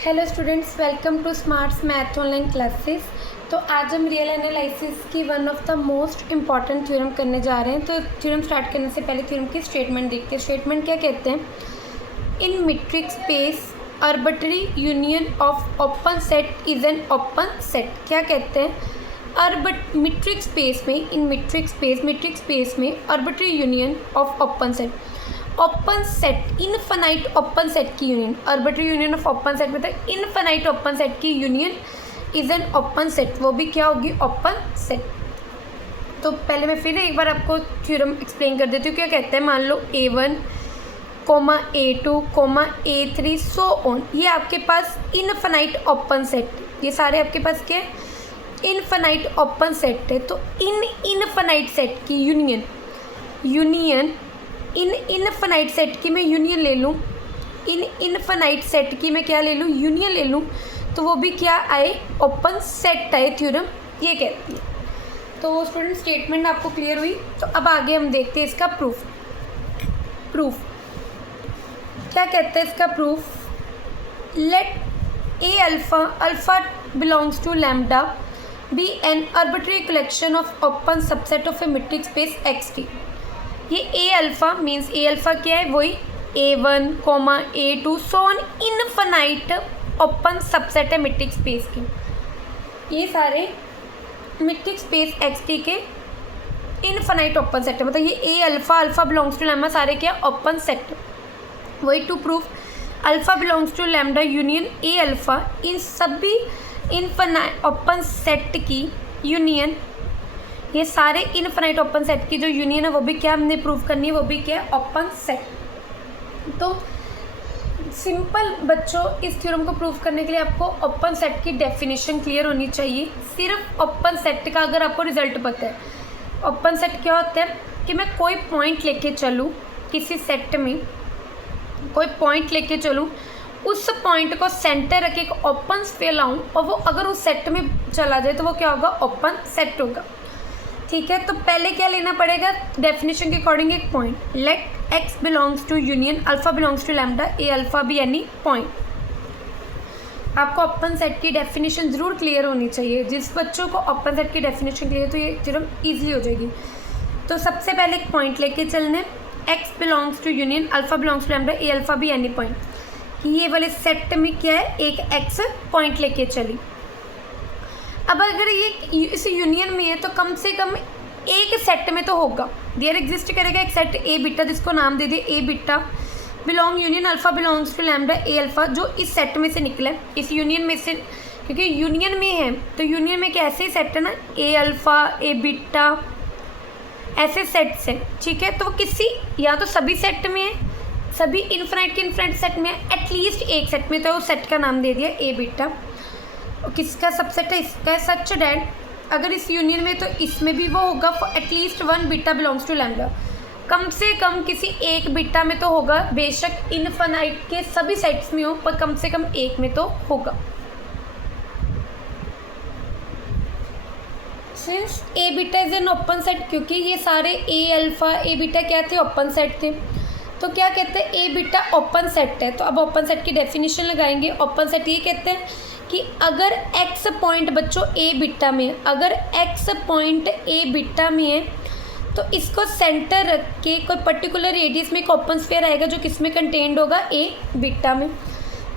Hello students, welcome to smarts math online classes. तो आज हम रियल एनालिसिस की one of the most important theorem करने जा रहे हैं। तो थ्योरम स्टार्ट करने से पहले थ्योरम की स्टेटमेंट देखते हैं। स्टेटमेंट क्या कहते हैं? In metric space arbitrary union of open set is an open set. क्या कहते हैं? मीट्रिक स्पेस में, इन मीट्रिक स्पेस में arbitrary union of open set, open set infinite open set की union, arbitrary union of open set मतलब infinite open set की union is an open set, वो भी क्या होगी? Open set. तो पहले मैं फिर एक बार आपको थ्योरम एक्सप्लेन कर देती हूँ। क्या कहते हैं? मान लो A1, A2, A3 so on, ये आपके पास इनफाइनाइट ओपन सेट, ये सारे आपके पास क्या है? इनफाइनाइट ओपन सेट है। तो इन इनफाइनाइट सेट की यूनियन इन इनफाइनाइट सेट की मैं यूनियन ले लूँ, इन इनफाइनाइट सेट की मैं क्या ले लूँ? यूनियन ले लूँ, तो वो भी क्या आए? ओपन सेट आए। थ्योरम ये कहती है। तो स्टूडेंट स्टेटमेंट आपको क्लियर हुई। तो अब आगे हम देखते हैं इसका प्रूफ। क्या कहते हैं इसका proof? Let A alpha belongs to lambda be an arbitrary collection of open subset of a metric space X T. ये A alpha means A alpha क्या है? वही A1, A2 so on infinite open subset है metric space के। ये सारे metric space X T के infinite open set है, मतलब ये A alpha belongs to lambda सारे क्या? Open set. वही to proof alpha belongs to lambda union A alpha, इन सभी इनफाइनाइट ओपन सेट की यूनियन, ये सारे इनफाइनाइट ओपन सेट की जो यूनियन है वो भी क्या हमने प्रूव करनी है? वो भी क्या है? Open set. तो सिंपल बच्चों, इस थ्योरम को प्रूव करने के लिए आपको ओपन सेट की डेफिनेशन क्लियर होनी चाहिए। सिर्फ ओपन सेट का अगर आपको रिजल्ट पता है, ओपन सेट क्या होता है कि मैं कोई पॉइंट लेके चलूँ, किसी सेट में कोई पॉइंट लेके चलूँ, उस पॉइंट को सेंटर रख के एक ओपन स्फीयर लाऊँ और वो अगर उस सेट में चला जाए तो वो क्या होगा? ओपन सेट होगा। ठीक है, तो पहले क्या लेना पड़ेगा? डेफिनेशन के अकॉर्डिंग एक point, let x belongs to union alpha belongs to lambda A alpha B any point. आपको ओपन सेट की डेफिनेशन ज़रूर क्लियर होनी चाहिए। जिस बच्चों को ओपन सेट की डेफिनेशन क्लियर तो ये थ्योरम इजीली हो जाएगी। तो सबसे पहले एक पॉइंट लेके चलने, x belongs to union alpha belongs to lambda A alpha B any point. ये वाले सेट में क्या है? एक एक्स पॉइंट लेके चली। अब अगर ये इस यूनियन में है तो कम से कम एक सेट में तो होगा, देयर एग्जिस्ट करेगा एक सेट ए बीटा, जिसको नाम दे दे A beta, belong union alpha belongs to lambda A alpha, जो इस सेट में से निकला है, इस यूनियन में से, क्योंकि यूनियन में है तो यूनियन में कैसे सेट है ना, ए अल्फा ए बीटा ऐसे सेट्स हैं। ठीक है, तो वो किसी या तो सभी सेट में है, सभी इनफाइनाइट के इनफाइनाइट सेट में है, एटलीस्ट एक सेट में, तो उस सेट का नाम दे दिया ए बीटा। किसका सबसेट है? इसका। सच डैट अगर इस यूनियन में तो इसमें भी वो होगा, at least one beta belongs to lambda, कम से कम किसी एक बीटा में तो होगा, बेशक इनफाइनाइट के सभी सेट्स में हो पर कम से कम एक में तो होगा। Since A beta is an open set, क्योंकि ये सारे ए अल्फा ए बीटा क्या थे? ओपन सेट थे। तो क्या कहते हैं? ए बीटा ओपन सेट है। तो अब ओपन सेट की डेफिनेशन लगाएंगे। ओपन सेट ये कहते हैं कि अगर x पॉइंट बच्चों ए बीटा में, अगर x पॉइंट ए बीटा में है तो इसको सेंटर रख के कोई पर्टिकुलर रेडियस में एक ओपन स्फीयर आएगा जो किस में कंटेन्ड होगा? ए बीटा में।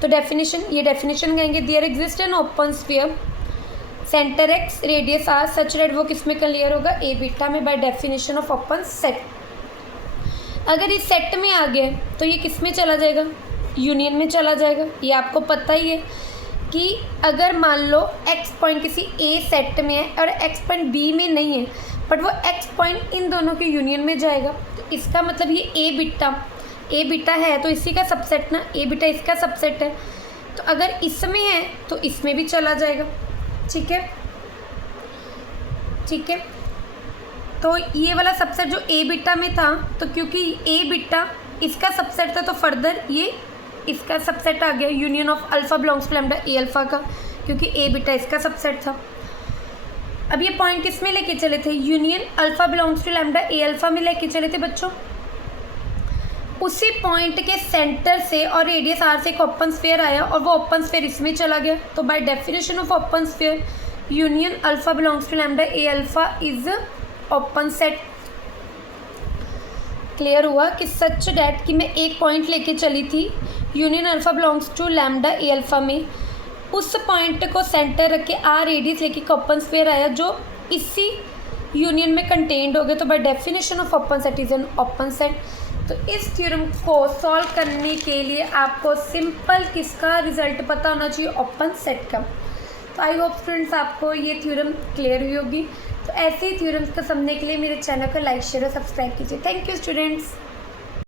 तो डेफिनेशन, ये डेफिनेशन कहेंगे, there exist an open sphere centre x radius r such that वो किस में क्लियर होगा? ए बीटा में, by definition of open set. अगर इस सेट में आ गया तो ये किस में चला जाएगा? यूनियन में चला जाएगा। ये आपको पता ही है कि अगर मान लो x पॉइंट किसी a सेट में है और x पॉइंट b में नहीं है, बट वो x पॉइंट इन दोनों के यूनियन में जाएगा, तो इसका मतलब ये a बीटा है तो इसी का सबसेट ना, a बीटा इसका सबसेट है, तो अगर इसमें है तो इसमें भी चला जाएगा। ठीक है, ठीक है, तो ये वाला सबसेट जो a बीटा में था, तो क्योंकि a बीटा इसका सबसेट था तो फर्दर ये इसका सबसेट आ गया, union of alpha belongs to lambda A alpha का, क्योंकि ए बीटा इसका सबसेट था। अब ये पॉइंट किस में लेके चले थे? Union alpha belongs to lambda A alpha में लेके चले थे बच्चों। उसी पॉइंट के सेंटर से और रेडियस आर से एक ओपन स्फीयर आया और वो ओपन स्फीयर इसमें चला गया, तो by definition of open sphere union alpha belongs to lambda A alpha is open set. Clear हुआ कि सच डैट कि मैं एक पॉइंट लेके चली थी union alpha belongs to lambda A alpha में, उस पॉइंट को सेंटर रख के आर रेडियस लेके एक ओपन स्फीयर आया जो इसी यूनियन में कंटेन्ड हो गया, तो by definition of open set is an open set. तो इस थ्योरम को सॉल्व करने के लिए आपको सिंपल किसका रिजल्ट पता होना चाहिए, ओपन सेट का। तो आई होप स्टूडेंट्स आपको ये थ्योरम क्लियर हुई होगी। तो ऐसे ही थ्योरम्स को समझने के लिए मेरे चैनल को लाइक शेयर और सब्सक्राइब कीजिए। Thank you students.